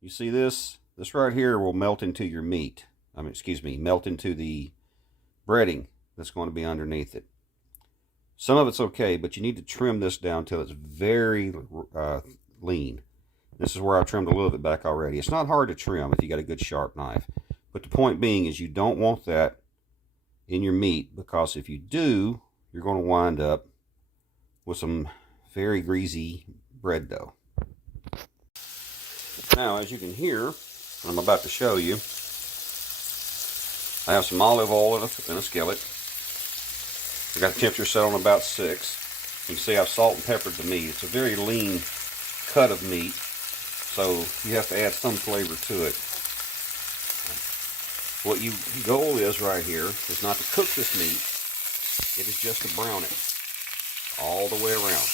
You see this? This right here will melt into your meat. Excuse me, melt into the breading that's going to be underneath it. Some of it's okay, but you need to trim this down till it's very lean. This is where I trimmed a little bit back already. It's not hard to trim if you got a good sharp knife. But the point being is you don't want that in your meat, because if you do, you're going to wind up with some very greasy bread dough. Now, as you can hear, I'm about to show you, I have some olive oil in a skillet. I got the temperature set on about 6. You can see I've salt and peppered the meat. It's a very lean cut of meat, so you have to add some flavor to it. What your goal is right here is not to cook this meat. It is just to brown it all the way around.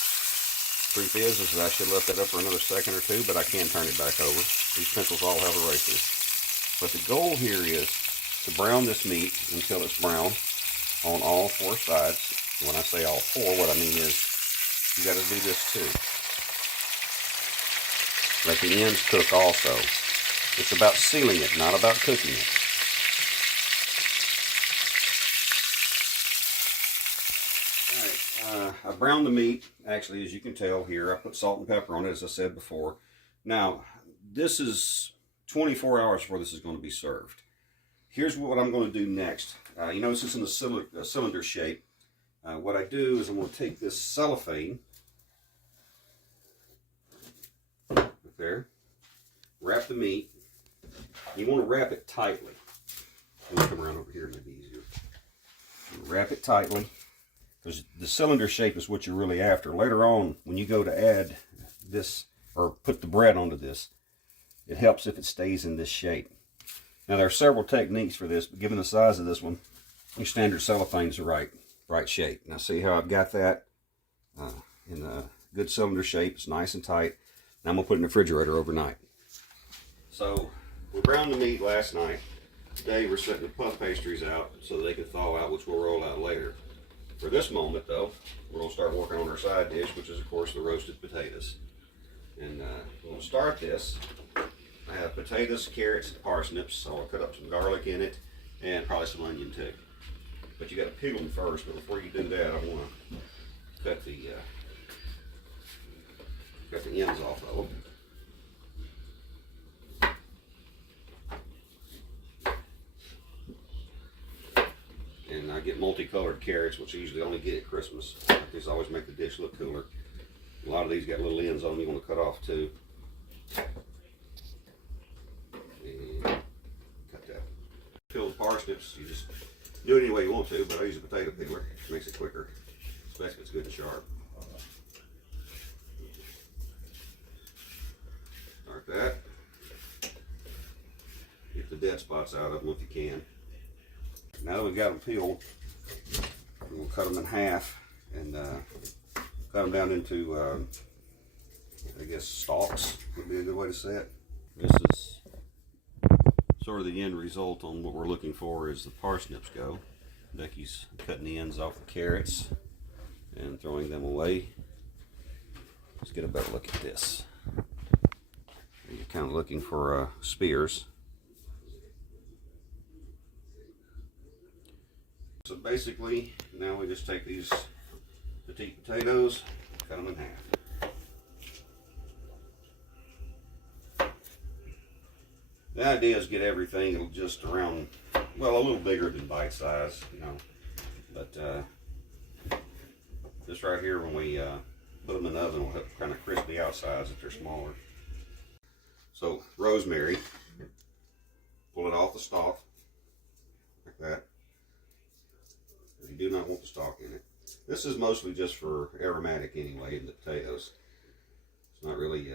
Truth is I should have left that up for another second or two, but I can turn it back over. These pencils all have erasers. But the goal here is to brown this meat until it's brown on all 4 sides. When I say all 4, what I mean is you got to do this too. Let the ends cook also. It's about sealing it, not about cooking it. I browned the meat, actually, as you can tell here. I put salt and pepper on it, as I said before. Now, this is 24 hours before this is going to be served. Here's what I'm going to do next. You notice it's in a cylinder shape. What I do is I'm going to take this cellophane, right there, wrap the meat. You want to wrap it tightly. Let me come around over here, maybe easier. Wrap it tightly, because the cylinder shape is what you're really after. Later on, when you go to add this or put the bread onto this, it helps if it stays in this shape. Now, there are several techniques for this, but given the size of this one, your standard cellophane is the right shape. Now, see how I've got that in a good cylinder shape. It's nice and tight. Now, I'm going to put it in the refrigerator overnight. So, we browned the meat last night. Today, we're setting the puff pastries out so they can thaw out, which we'll roll out later. For this moment, though, we're going to start working on our side dish, which is, of course, the roasted potatoes. And we're going to start this. I have potatoes, carrots, and parsnips, so I'll cut up some garlic in it, and probably some onion too. But you got to peel them first. But before you do that, I want to cut the ends off of them. And I get multicolored carrots, which I usually only get at Christmas. These always make the dish look cooler. A lot of these got little ends on them you want to cut off too. Peel the parsnips. You just do it any way you want to, but I use a potato peeler. It makes it quicker, especially if it's good and sharp. Start that. Get the dead spots out of them if you can. Now that we've got them peeled, we'll cut them in half and cut them down into, I guess, stalks would be a good way to say it. This is sort of the end result on what we're looking for as the parsnips go. Becky's cutting the ends off the carrots and throwing them away. Let's get a better look at this. You're kind of looking for spears. So basically, now we just take these petite potatoes, cut them in half. The idea is get everything just around, well, a little bigger than bite size, you know. But this right here, when we put them in the oven, will help kind of crispy outsides if they're smaller. So rosemary, pull it off the stalk like that. You do not want the stalk in it. This is mostly just for aromatic anyway in the potatoes. It's not really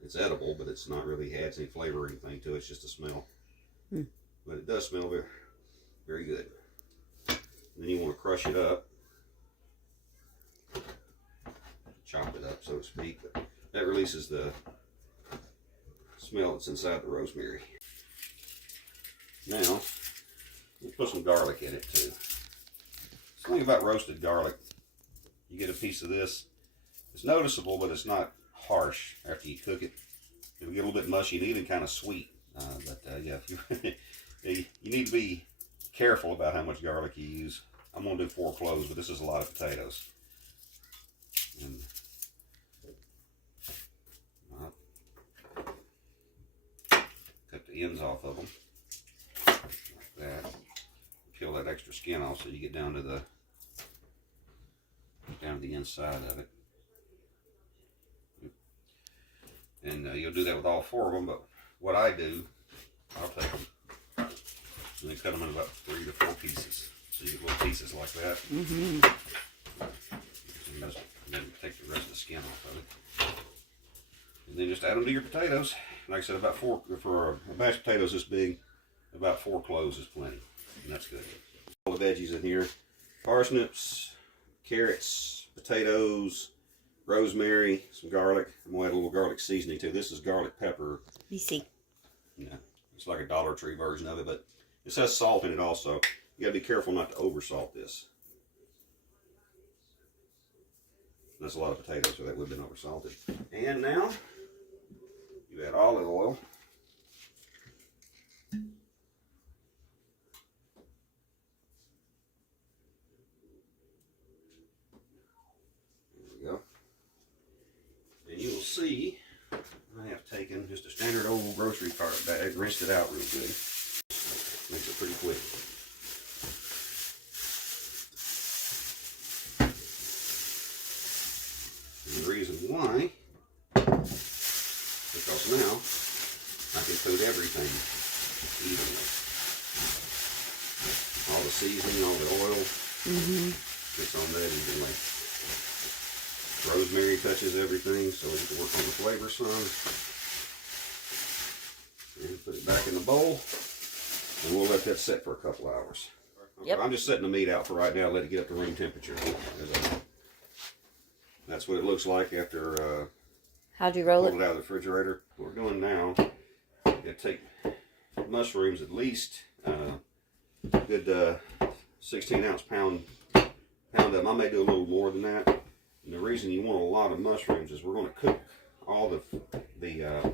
it's edible, but it's not really adds any flavor or anything to it. It's just a smell. But it does smell very, very good. And then you want to crush it up, chop it up, so to speak. But that releases the smell that's inside the rosemary. Now, we'll put some garlic in it too. The thing about roasted garlic, you get a piece of this. It's noticeable, but it's not harsh after you cook it. It'll get a little bit mushy and even kind of sweet. Yeah, if you you need to be careful about how much garlic you use. I'm gonna do 4 cloves, but this is a lot of potatoes. And cut the ends off of them like that. Peel that extra skin off so you get down to the inside of it. And you'll do that with all 4 of them. But what I do, I'll take them and then cut them in about 3 to 4 pieces. So you get little pieces like that. Mm-hmm. And then take the rest of the skin off of it. And then just add them to your potatoes. Like I said, about 4 for a mashed potatoes this big. About 4 cloves is plenty, and that's good. All the veggies in here: parsnips, carrots, potatoes, rosemary, some garlic. I'm gonna add a little garlic seasoning too. This is garlic pepper. You see. Yeah, it's like a Dollar Tree version of it, but this has salt in it also. You gotta be careful not to over salt this. That's a lot of potatoes, so that would have been over salted. And now you add olive oil. You will see I have taken just a standard old grocery cart bag, rinsed it out real good. Makes it pretty quick. And the reason why, because now I can coat everything evenly. All the seasoning, all the oil, gets on that evenly. Rosemary touches everything, so we can work on the flavor some. And put it back in the bowl, and we'll let that sit for a couple hours. Yep. I'm just setting the meat out for right now, let it get up to room temperature. That's what it looks like after how'd you roll it out of the refrigerator. What we're doing now, you take mushrooms at least good 16-ounce pound of them. I may do a little more than that. And the reason you want a lot of mushrooms is we're going to cook all the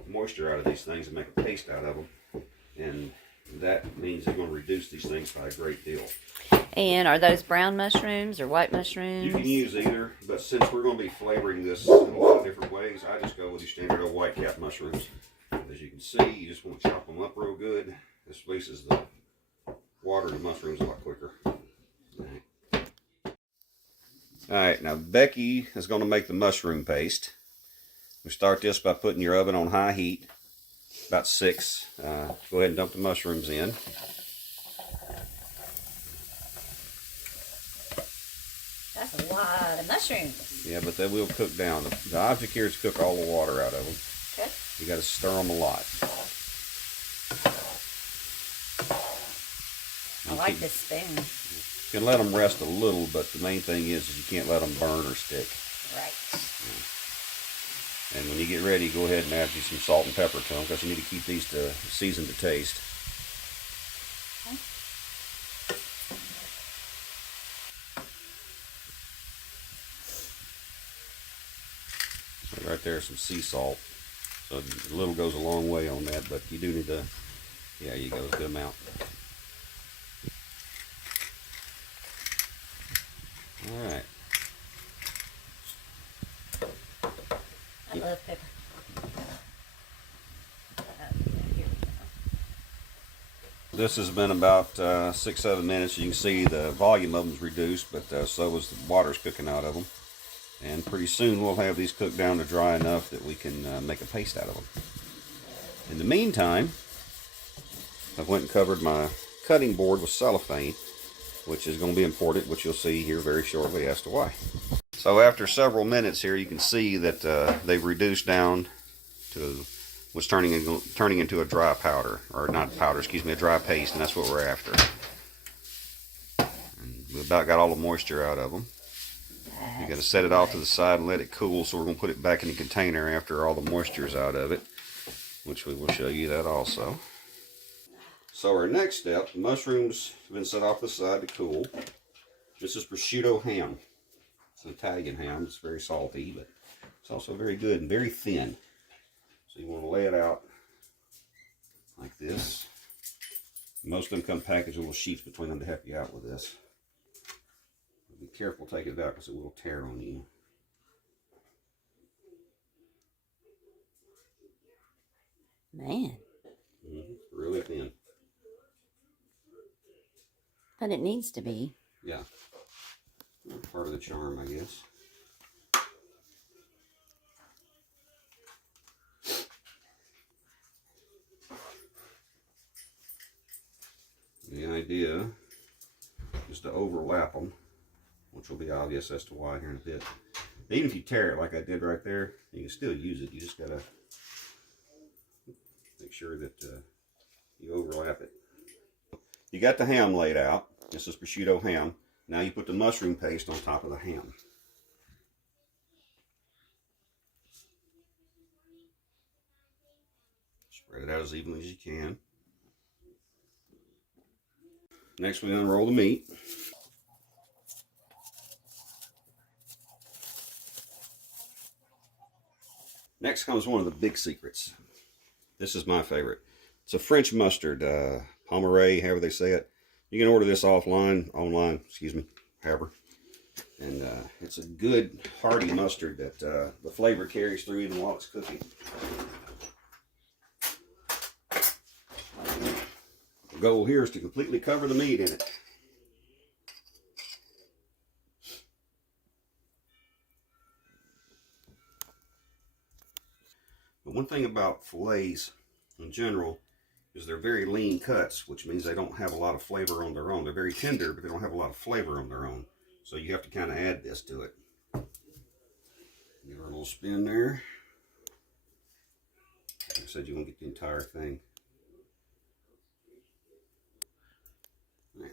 moisture out of these things and make a paste out of them. And that means they're going to reduce these things by a great deal. And are those brown mushrooms or white mushrooms? You can use either, but since we're going to be flavoring this in a lot of different ways, I just go with your standard old white cap mushrooms. As you can see, you just want to chop them up real good. This releases the water in the mushrooms a lot quicker. Alright, now Becky is going to make the mushroom paste. We start this by putting your oven on high heat, about 6. Go ahead and dump the mushrooms in. That's a lot of mushrooms. Yeah, but they will cook down. The object here is to cook all the water out of them. Okay. You got to stir them a lot. I like this spoon. You can let them rest a little, but the main thing is you can't let them burn or stick. Right. And when you get ready, go ahead and add you some salt and pepper to them, because you need to keep these to season to taste. Okay. So right there, some sea salt. So a little goes a long way on that, but you do need to, yeah, you go, a good amount. Alright. I love pepper. This has been about 6-7 minutes. You can see the volume of them is reduced, but so was the water's cooking out of them. And pretty soon we'll have these cooked down to dry enough that we can make a paste out of them. In the meantime, I went and covered my cutting board with cellophane, which is going to be important, which you'll see here very shortly as to why. So after several minutes here, you can see that they've reduced down to what's turning into a dry powder, or not powder, excuse me, a dry paste, and that's what we're after. And we about got all the moisture out of them. You got to set it off to the side and let it cool, so we're going to put it back in the container after all the moisture is out of it, which we will show you that also. So our next step, the mushrooms have been set off to the side to cool. This is prosciutto ham. It's an Italian ham. It's very salty, but it's also very good and very thin. So you want to lay it out like this. Most of them come packaged with little sheets between them to help you out with this. Be careful taking it out because it will tear on you. Man. Really thin. But it needs to be. Yeah. Part of the charm, I guess. The idea is to overlap them, which will be obvious as to why here in a bit. Even if you tear it like I did right there, you can still use it. You just gotta make sure that you overlap it. You got the ham laid out. This is prosciutto ham. Now you put the mushroom paste on top of the ham. Spread it out as evenly as you can. Next, we unroll the meat. Next comes one of the big secrets. This is my favorite. It's a French mustard, Pomeré, however they say it. You can order this online, however. And it's a good, hearty mustard that the flavor carries through even while it's cooking. The goal here is to completely cover the meat in it. But one thing about fillets in general is they're very lean cuts, which means they don't have a lot of flavor on their own. They're very tender, but they don't have a lot of flavor on their own. So you have to kind of add this to it. Give her a little spin there. Like I said, you want to get the entire thing. There.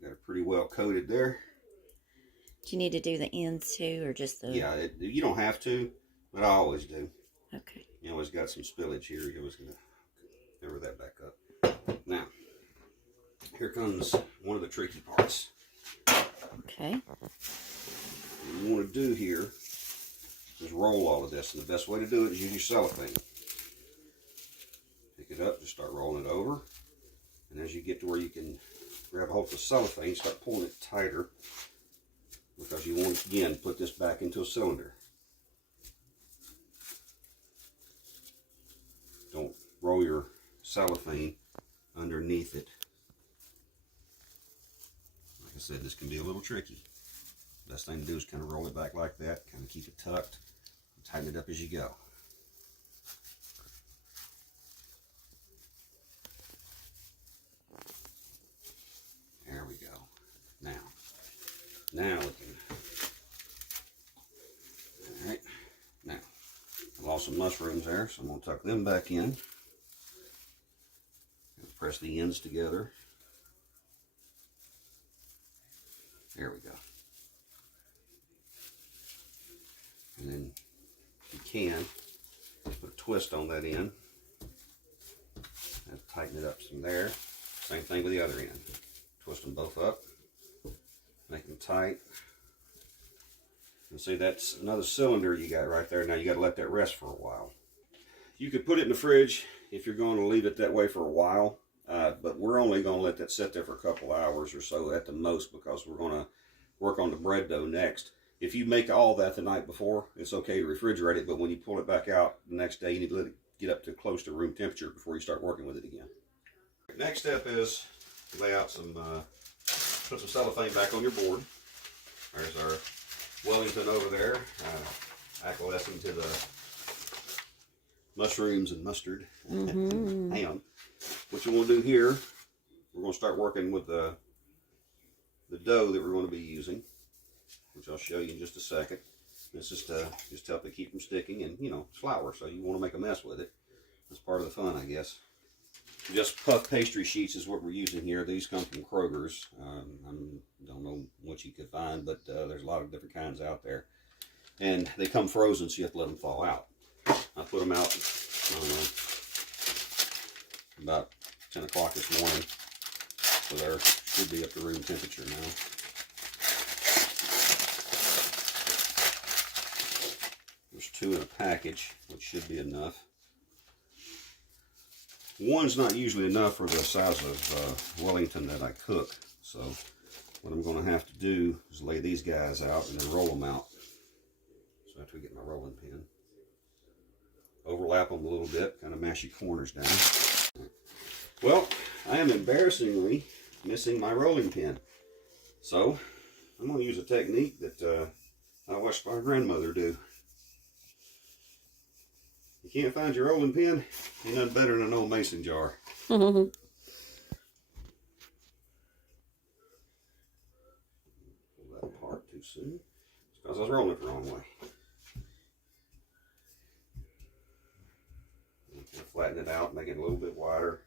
Got it pretty well coated there. Do you need to do the ends too, or just the... Yeah, you don't have to, but I always do. Okay. You always got some spillage here. You always going to cover that back up. Now, here comes one of the tricky parts. Okay. What you want to do here is roll all of this. And the best way to do it is use your cellophane. Pick it up, just start rolling it over. And as you get to where you can grab a hold of the cellophane, start pulling it tighter. Because you want, again, to put this back into a cylinder. Don't roll your cellophane underneath it. Like I said, this can be a little tricky. Best thing to do is kind of roll it back like that, kind of keep it tucked, and tighten it up as you go. There we go. Now we can. All right. Now, I lost some mushrooms there, so I'm going to tuck them back in. Press the ends together. There we go. And then you can put a twist on that end and tighten it up some there. Same thing with the other end. Twist them both up, make them tight. And see, that's another cylinder you got right there. Now you got to let that rest for a while. You could put it in the fridge if you're going to leave it that way for a while. But we're only going to let that sit there for a couple hours or so at the most, because we're going to work on the bread dough next. If you make all that the night before, it's okay to refrigerate it, but when you pull it back out the next day, you need to let it get up to close to room temperature before you start working with it again. Next step is to lay out some, put some cellophane back on your board. There's our Wellington over there, acquiescing to the mushrooms and mustard and ham. What you want to do here, we're going to start working with the dough that we're going to be using, which I'll show you in just a second. This is to just help it keep from sticking, and you know, it's flour, so you want to make a mess with it. That's part of the fun, I guess. Just puff pastry sheets is what we're using here. These come from Kroger's. I don't know what you could find, but there's a lot of different kinds out there. And they come frozen, so you have to let them thaw out. I put them out, I don't know, about 10 o'clock this morning. So they should be up to room temperature now. There's 2 in a package, which should be enough. One's not usually enough for the size of Wellington that I cook. So what I'm going to have to do is lay these guys out and then roll them out. So after we get my rolling pin, overlap them a little bit, kind of mash your corners down. Well, I am embarrassingly missing my rolling pin. So I'm going to use a technique that I watched my grandmother do. You can't find your rolling pin, ain't nothing better than an old mason jar. Pull that apart too soon. It's because I was rolling it the wrong way. Flatten it out, make it a little bit wider.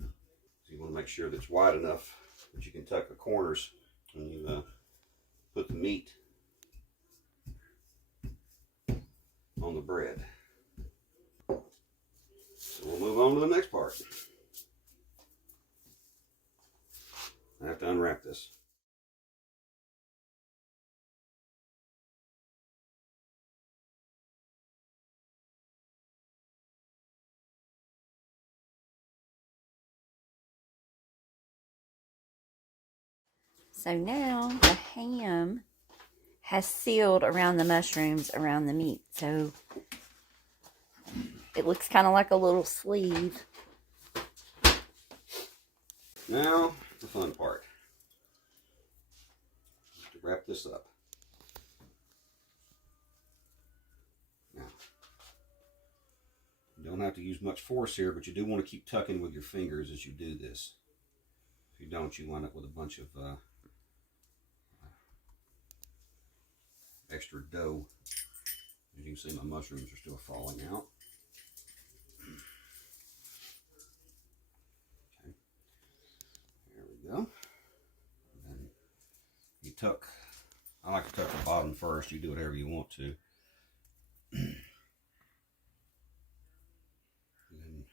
So you want to make sure that it's wide enough that you can tuck the corners when you put the meat on the bread. So we'll move on to the next part. I have to unwrap this. So now the ham has sealed around the mushrooms around the meat. So it looks kind of like a little sleeve. Now, the fun part. To wrap this up. Now, you don't have to use much force here, but you do want to keep tucking with your fingers as you do this. If you don't, you wind up with a bunch of extra dough. As you can see, my mushrooms are still falling out. Okay, there we go. And then you tuck. I like to tuck the bottom first. You do whatever you want to. And then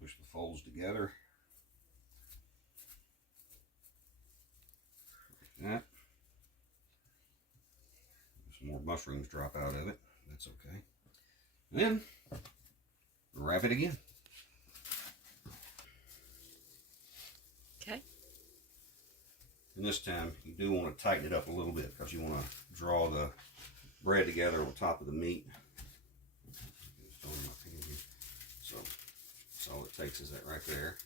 push the folds together. Like that. Some more mushrooms drop out of it. That's okay. And then wrap it again. Okay. And this time you do want to tighten it up a little bit because you want to draw the bread together on top of the meat. So that's all it takes is that right there.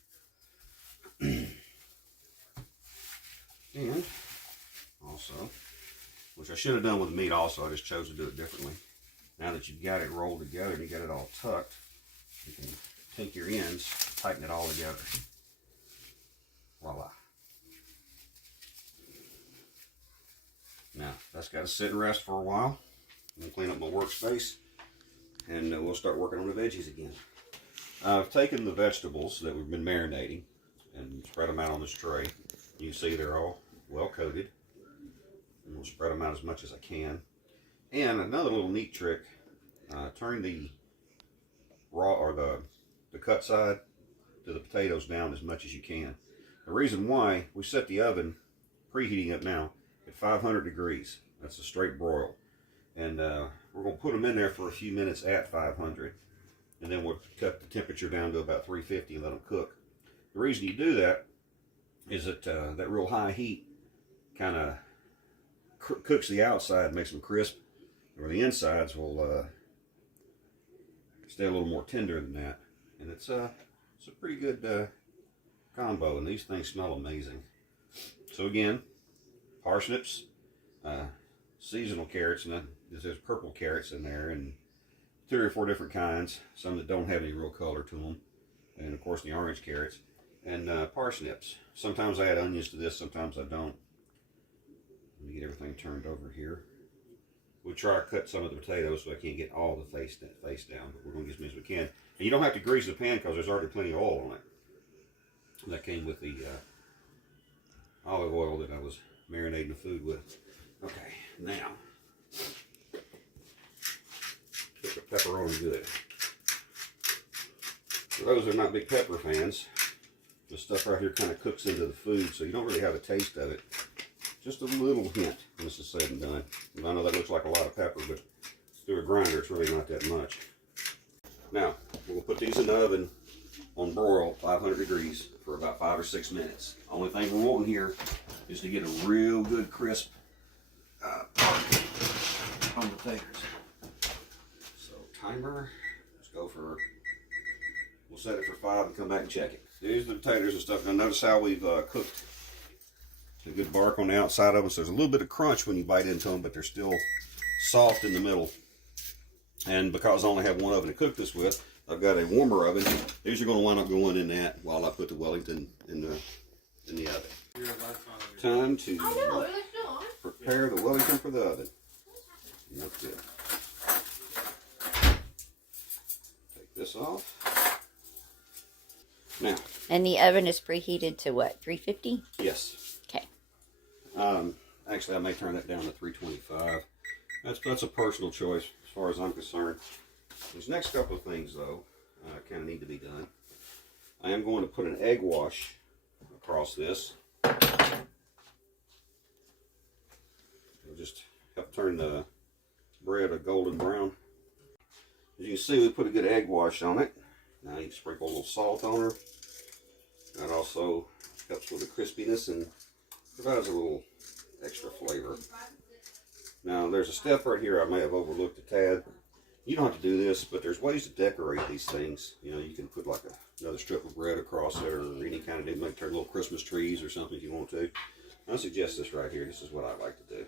And also, which I should have done with the meat also, I just chose to do it differently. Now that you've got it rolled together and you got it all tucked, you can take your ends, tighten it all together. Voila. Now, that's got to sit and rest for a while. I'm going to clean up my workspace and we'll start working on the veggies again. I've taken the vegetables that we've been marinating and spread them out on this tray. You see they're all well coated. And we'll spread them out as much as I can. And another little neat trick, turn the raw or the cut side to the potatoes down as much as you can. The reason why, we set the oven, preheating it now, at 500 degrees. That's a straight broil. And we're going to put them in there for a few minutes at 500. And then we'll cut the temperature down to about 350 and let them cook. The reason you do that is that that real high heat kind of cooks the outside, makes them crisp, or the insides will stay a little more tender than that. And it's a pretty good combo, and these things smell amazing. So again, parsnips, seasonal carrots, and there's purple carrots in there, and 3 or 4 different kinds, some that don't have any real color to them, and of course the orange carrots, and parsnips. Sometimes I add onions to this, sometimes I don't. Let me get everything turned over here. We'll try to cut some of the potatoes so I can't get all the face down, but we're going to get as many as we can. And you don't have to grease the pan because there's already plenty of oil on it. And that came with the olive oil that I was marinating the food with. Okay, now, get the pepperoni good. For those that are not big pepper fans, this stuff right here kind of cooks into the food, so you don't really have a taste of it. Just a little hint when this is said and done. And I know that looks like a lot of pepper, but through a grinder, it's really not that much. Now, we'll put these in the oven on broil, 500 degrees, for about 5 or 6 minutes. Only thing we're wanting here is to get a real good crisp on the taters. So timer, let's go for, we'll set it for 5 and come back and check it. These are the taters and stuff. Now notice how we've cooked a good bark on the outside of them. So there's a little bit of crunch when you bite into them, but they're still soft in the middle. And because I only have one oven to cook this with, I've got a warmer oven. These are going to wind up going in that while I put the Wellington in the oven. Time to prepare the Wellington for the oven. That's good. Take this off. Now. And the oven is preheated to what, 350? Yes. Okay. Actually, I may turn that down to 325. That's a personal choice as far as I'm concerned. These next couple of things, though, kind of need to be done. I am going to put an egg wash across this. It'll just help turn the bread a golden brown. As you can see, we put a good egg wash on it. Now you can sprinkle a little salt on her. That also helps with the crispiness and provides a little extra flavor. Now there's a step right here I may have overlooked a tad. You don't have to do this, but there's ways to decorate these things. You know, you can put like another strip of bread across there, or any kind of, make turn little Christmas trees or something if you want to. I suggest this right here. This is what I like to do.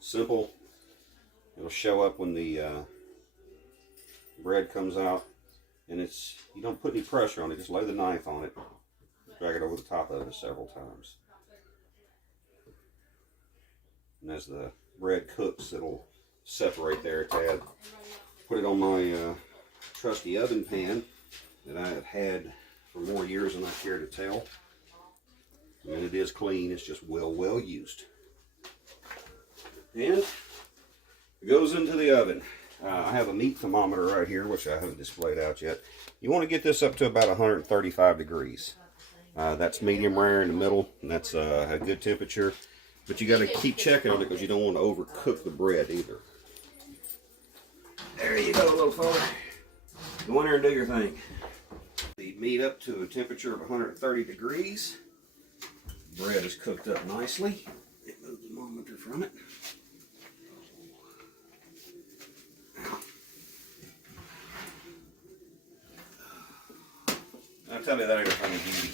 Simple. It'll show up when the bread comes out, and you don't put any pressure on it. Just lay the knife on it, drag it over the top of it several times, and as the bread cooks, it'll separate there a tad. Put it on my trusty oven pan that I have had for more years than I care to tell, and it is clean. It's just well used, and it goes into the oven. I have a meat thermometer right here, which I haven't displayed out yet. You want to get this up to about 135 degrees. That's medium rare in the middle, and that's a good temperature. But you got to keep checking on it because you don't want to overcook the bread either. There you go, little fella. Go in there and do your thing. The meat up to a temperature of 130 degrees. Bread is cooked up nicely. Move the thermometer from it. I'll tell you that ain't a funny beauty.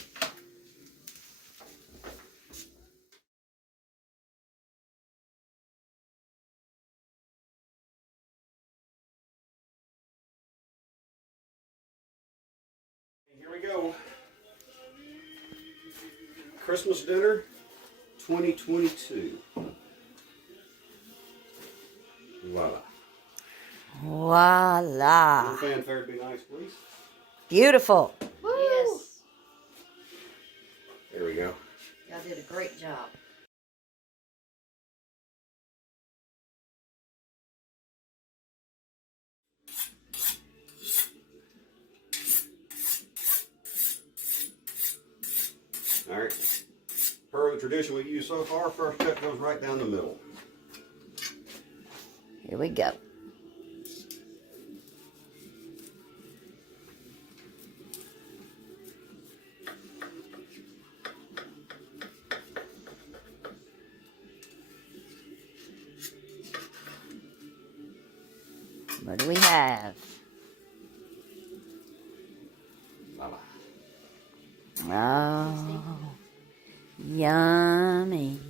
Here we go. Christmas dinner 2022. Voila. Voila. Little fanfare would be nice, please. Beautiful. Yes. There we go. Y'all did a great job. All right. Per the tradition we've used so far, first cut goes right down the middle. Here we go. What do we have? Voila. Oh, yummy.